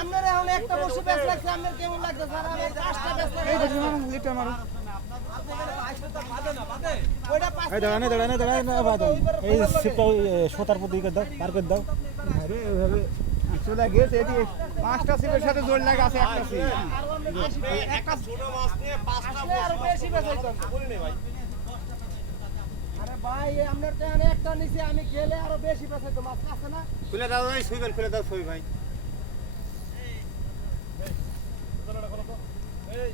আপনার এখন একটা বসে বেশ লাগছে আপনার কেমন লাগছে স্যার আমি পাঁচটা বেশ এই দেখুন লিটার মারো এই দাঁড়ানে বাদ এই সিপটা সোতার পর দিকে দাও পার করে দাও আরে ওইভাবে চলে গেছে এটি পাঁচটা সিপের সাথে জোর লাগে আছে একটা সিপ একটা ছোট মাছ নিয়ে পাঁচটা আর বেশি বেশ হইতো বলি ভাই আরে ভাই আপনার তো একটা নিচে আমি গেলে আরো বেশি বেশ হইতো মাছ আছে না খুলে দাও এই সুইবেন খুলে দাও সুই ভাই এই